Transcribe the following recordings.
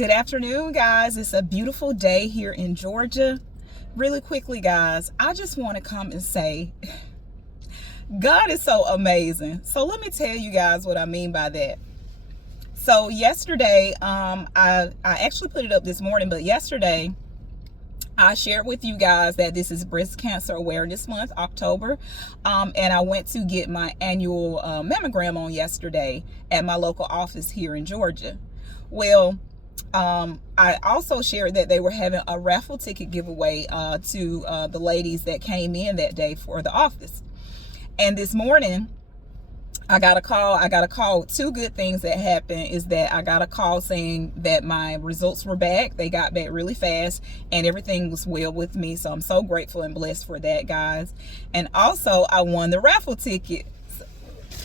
Good afternoon, guys. It's a beautiful day here in Georgia. Really quickly, guys, I just want to come and say God is so amazing. So let me tell you guys what I mean by that. So yesterday, I actually put it up this morning, but yesterday I shared with you guys that this is Breast Cancer Awareness Month, October, and I went to get my annual mammogram on yesterday at my local office here in Georgia. Well, I also shared that they were having a raffle ticket giveaway to the ladies that came in that day for the office. And this morning, I got a call. Two good things that happened is that I got a call saying that my results were back. They got back really fast and everything was well with me. So I'm so grateful and blessed for that, guys. And also, I won the raffle ticket.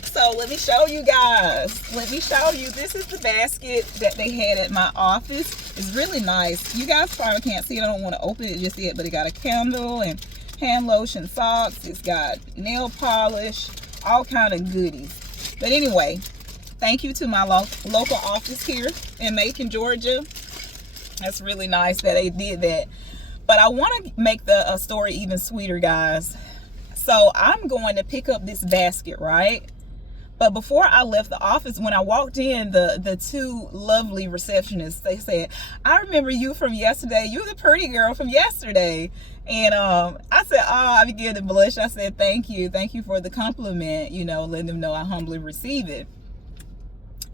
So let me show you guys. Let me show you. This is the basket that they had at my office. It's really nice. You guys probably can't see it. I don't want to open it just yet, but it got a candle and hand lotion, socks. It's got nail polish, all kind of goodies. But anyway, thank you to my local office here in Macon, Georgia. That's really nice that they did that. But I want to make the story even sweeter, guys. So I'm going to pick up this basket, right? But before I left the office, when I walked in, the two lovely receptionists, they said, "I remember you from yesterday. You're the pretty girl from yesterday." And I said, I began to blush. I said, thank you for the compliment, letting them know I humbly receive it.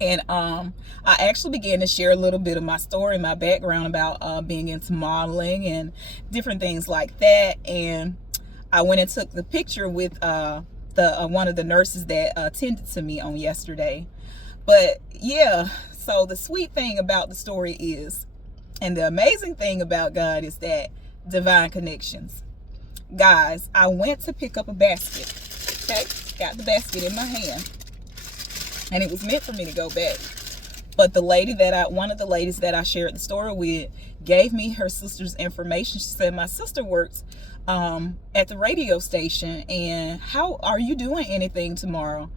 And I actually began to share a little bit of my story, my background about being into modeling and different things like that. And I went and took the picture with one of the nurses that attended to me on yesterday. But yeah, so the sweet thing about the story is, and the amazing thing about God is that divine connections. Guys, I went to pick up a basket. Okay, got the basket in my hand, and it was meant for me to go back. But one of the ladies that I shared the story with gave me her sister's information. She said, my sister works at the radio station, and how are you doing anything tomorrow?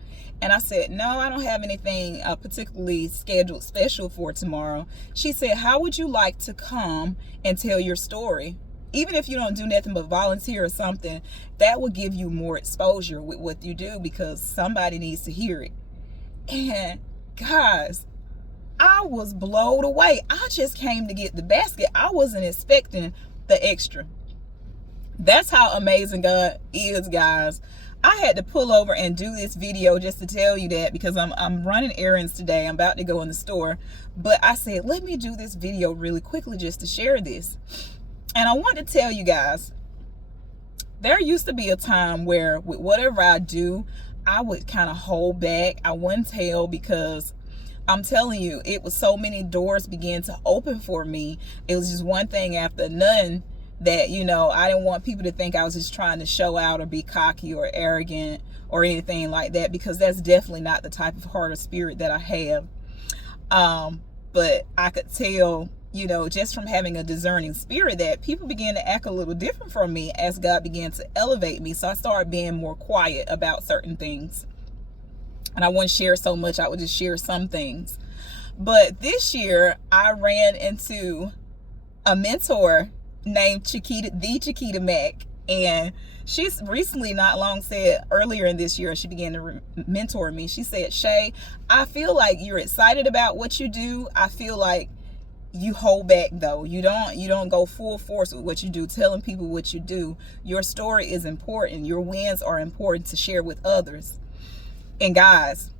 And I said, no, I don't have anything particularly scheduled special for tomorrow. She said, how would you like to come and tell your story? Even if you don't do nothing but volunteer or something, that will give you more exposure with what you do, because somebody needs to hear it. And guys, I was blown away. I just came to get the basket. I wasn't expecting the extra. That's how amazing God is, guys. I had to pull over and do this video just to tell you that, because I'm running errands today. I'm about to go in the store. But I said, let me do this video really quickly just to share this. And I want to tell you guys, there used to be a time where with whatever I do, I would kind of hold back. I wouldn't tell, because I'm telling you, it was so many doors began to open for me. It was just one thing after none that, I didn't want people to think I was just trying to show out or be cocky or arrogant or anything like that, because that's definitely not the type of heart or spirit that I have. But I could tell, just from having a discerning spirit, that people began to act a little different from me as God began to elevate me. So I started being more quiet about certain things. And I wouldn't share so much. I would just share some things. But this year, I ran into a mentor named Chiquita Mack. And she's recently, not long said, earlier in this year, she began to mentor me. She said, Shay, I feel like you're excited about what you do. I feel like you hold back, though. You don't go full force with what you do, telling people what you do. Your story is important. Your wins are important to share with others. And guys,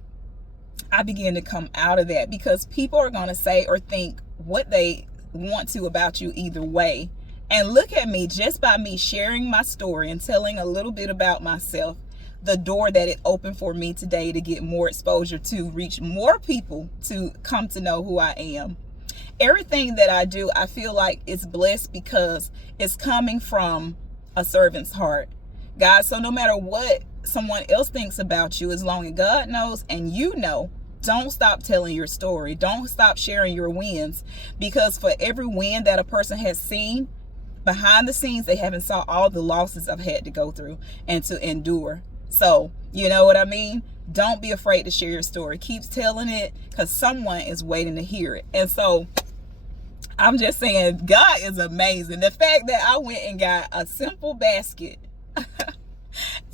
I began to come out of that, because people are going to say or think what they want to about you either way. And look at me, just by me sharing my story and telling a little bit about myself, the door that it opened for me today to get more exposure, to reach more people, to come to know who I am. Everything that I do, I feel like it's blessed, because it's coming from a servant's heart. Guys, so no matter what someone else thinks about you, as long as God knows and don't stop telling your story. Don't stop sharing your wins, because for every win that a person has seen, behind the scenes, they haven't saw all the losses I've had to go through and to endure. So, you know what I mean? Don't be afraid to share your story. Keep telling it, because someone is waiting to hear it. And so I'm just saying, God is amazing. The fact that I went and got a simple basket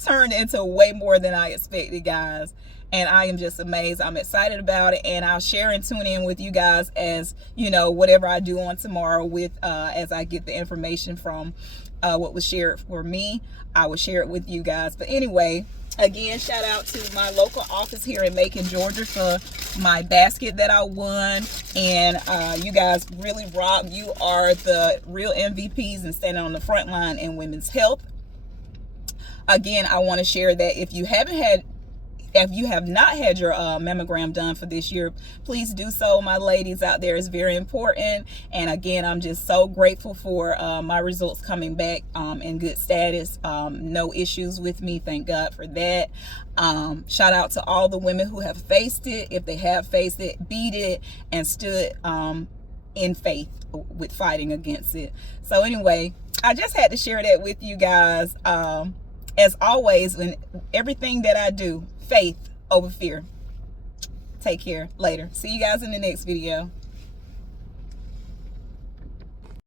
turned into way more than I expected, guys. And I am just amazed. I'm excited about it, and I'll share and tune in with you guys as, you know, whatever I do on tomorrow with as I get the information from what was shared for me, I will share it with you guys. But anyway, again, shout out to my local office here in Macon, Georgia for my basket that I won. And you guys really rock. You are the real MVPs and standing on the front line in women's health. Again, I want to share that if you have not had your mammogram done for this year, please do so, my ladies out there. It's very important. And again, I'm just so grateful for my results coming back in good status. No issues with me, thank God for that. Shout out to all the women who have faced it. If they have faced it, beat it, and stood in faith with fighting against it. So anyway, I just had to share that with you guys. As always, in everything that I do, faith over fear. Take care. Later. See you guys in the next video.